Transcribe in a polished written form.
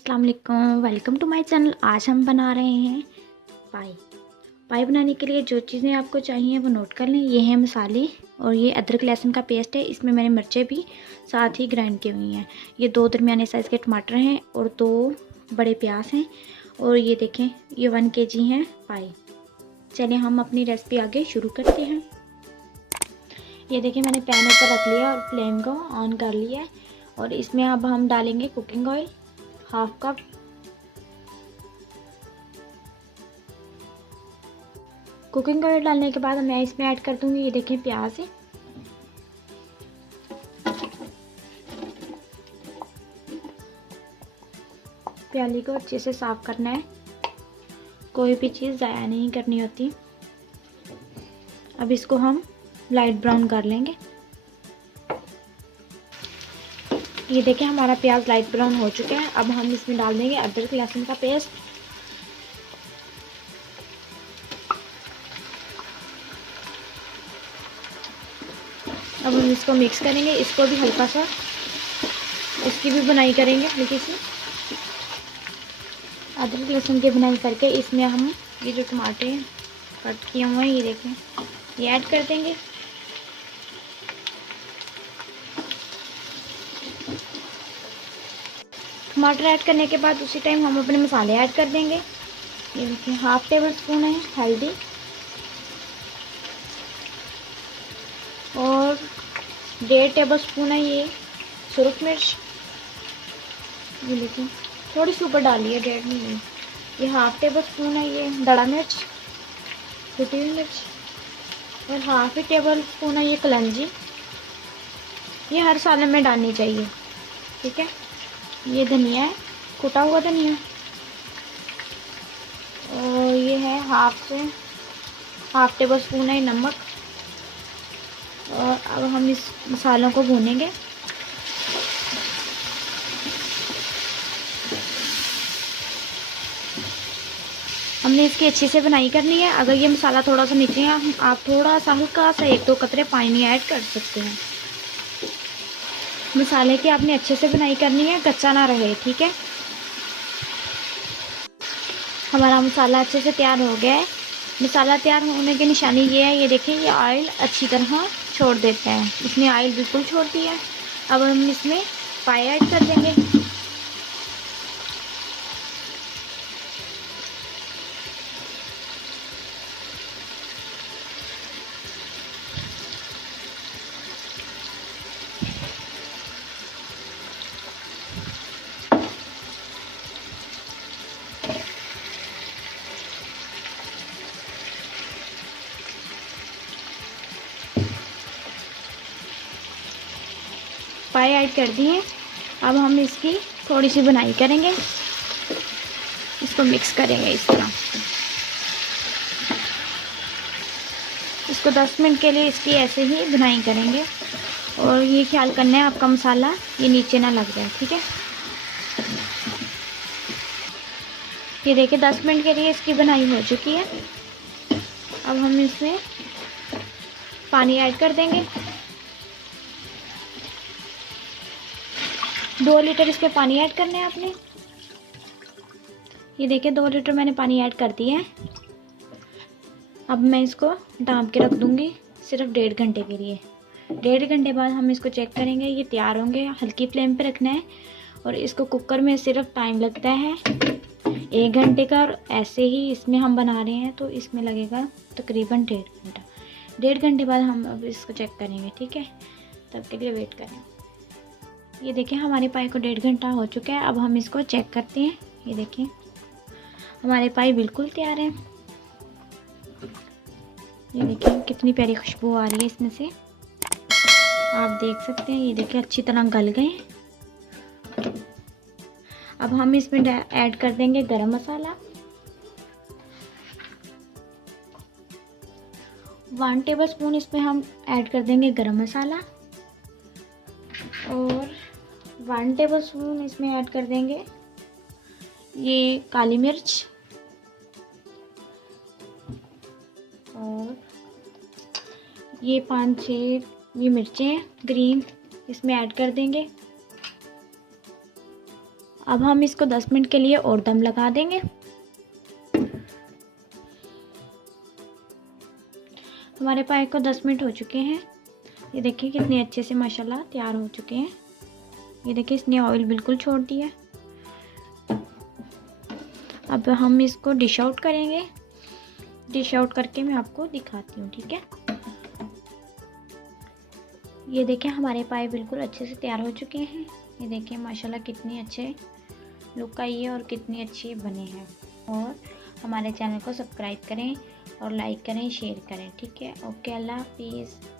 अस्सलाम वालेकुम, welcome to my channel. आज हम बना रहे हैं पाई। पाई बनाने के लिए जो चीज़ें आपको चाहिए वो नोट कर लें। ये हैं मसाले और ये अदरक लहसुन का पेस्ट है। इसमें मैंने मिर्चें भी साथ ही ग्राइंड की हुई हैं। ये 2 दरमियाने साइज़ के टमाटर हैं और 2 बड़े प्याज हैं। और ये देखें, ये 1 kg हैं पाई। चलिए हम अपनी रेसिपी आगे शुरू करते हैं। ये देखिए, मैंने पैन ऊपर रख लिया और फ्लेम को ऑन कर लिया है। और इसमें अब हम डालेंगे cooking oil 1/2 cup. Cooking oil डालने के बाद मैं इसमें ऐड कर दूंगी, ये देखें, प्याज है। प्याली को अच्छे से साफ करना है, कोई भी चीज़ ज़ाया नहीं करनी होती। अब इसको हम लाइट ब्राउन कर लेंगे। ये देखें, हमारा प्याज लाइट ब्राउन हो चुका है। अब हम इसमें डाल देंगे अदरक लहसुन का पेस्ट। अब हम इसको मिक्स करेंगे। इसको भी हल्का सा, इसकी भी बुनाई करेंगे हल्की सी। अदरक लहसुन की बुनाई करके इसमें हम ये जो टमाटर कट किए हुए हैं, ये देखें, ये ऐड कर देंगे। टमाटर ऐड करने के बाद उसी टाइम हम अपने मसाले ऐड कर देंगे। ये देखिए, 1/2 टेबल स्पून है हल्दी और 1.5 टेबल स्पून है ये सुरख मिर्च। ये देखिए, थोड़ी सी ऊपर डाली है, 1.5 नहीं। ये 1/2 टेबल स्पून है ये दड़ा मिर्च, कुटी हुई मिर्च। और 1/2 टेबल स्पून है ये कलंजी। ये हर सालन में डालनी चाहिए, ठीक है। ये धनिया है, कुटा हुआ धनिया। और ये है 1/2 टेबल स्पून है नमक। और अब हम इस मसालों को भूनेंगे। हमने इसकी अच्छे से बुनाई करनी है। अगर ये मसाला थोड़ा सा नीचे है, आप थोड़ा सा हल्का सा 1-2 कतरे पानी ऐड कर सकते हैं। मसाले की आपने अच्छे से बुनाई करनी है, कच्चा ना रहे, ठीक है। हमारा मसाला अच्छे से तैयार हो गया है। मसाला तैयार होने की निशानी ये है, ये देखें, ये ऑयल अच्छी तरह छोड़ देता है। इसने ऑयल बिल्कुल छोड़ दिया है। अब हम इसमें पाई ऐड कर देंगे। पाई ऐड कर दिए। अब हम इसकी थोड़ी सी बुनाई करेंगे। इसको मिक्स करेंगे इस तरह। इसको 10 मिनट के लिए इसकी ऐसे ही बुनाई करेंगे। और ये ख्याल करना है आपका मसाला ये नीचे ना लग जाए, ठीक है। ये देखिए, 10 मिनट के लिए इसकी बुनाई हो चुकी है। अब हम इसमें पानी ऐड कर देंगे। 2 लीटर इसके पानी ऐड करने हैं आपने। ये देखिए, 2 लीटर मैंने पानी ऐड कर दिया है। अब मैं इसको ढाँप के रख दूँगी सिर्फ 1.5 घंटे के लिए। 1.5 घंटे बाद हम इसको चेक करेंगे, ये तैयार होंगे। हल्की फ्लेम पे रखना है। और इसको कुकर में सिर्फ टाइम लगता है 1 घंटे का। और ऐसे ही इसमें हम बना रहे हैं तो इसमें लगेगा तकरीबन 1.5 घंटा। 1.5 घंटे बाद हम अब इसको चेक करेंगे, ठीक है। तब के लिए वेट करें। ये देखिए, हमारे पाई को 1.5 घंटा हो चुका है। अब हम इसको चेक करते हैं। ये देखिए, हमारे पाई बिल्कुल तैयार है। ये देखिए, कितनी प्यारी खुशबू आ रही है इसमें से, आप देख सकते हैं। ये देखिए, अच्छी तरह गल गए। अब हम इसमें ऐड कर देंगे गरम मसाला। 1 टेबल स्पून इसमें हम ऐड कर देंगे गरम मसाला। और 1 टेबल स्पून इसमें ऐड कर देंगे ये काली मिर्च। और ये 5-6 ये मिर्चें ग्रीन इसमें ऐड कर देंगे। अब हम इसको 10 मिनट के लिए और दम लगा देंगे। हमारे पाए को 10 मिनट हो चुके हैं। ये देखिए कितने अच्छे से माशाल्लाह तैयार हो चुके हैं। ये देखिए इसने ऑयल बिल्कुल छोड़ दिया। अब हम इसको डिश आउट करेंगे। डिश आउट करके मैं आपको दिखाती हूँ, ठीक है। ये देखिए हमारे पाए बिल्कुल अच्छे से तैयार हो चुके हैं। ये देखिए माशाल्लाह कितनी अच्छे लुक आई है और कितनी अच्छी बने हैं। और हमारे चैनल को सब्सक्राइब करें और लाइक करें, शेयर करें, ठीक है। ओके, अल्लाह हाफिज़।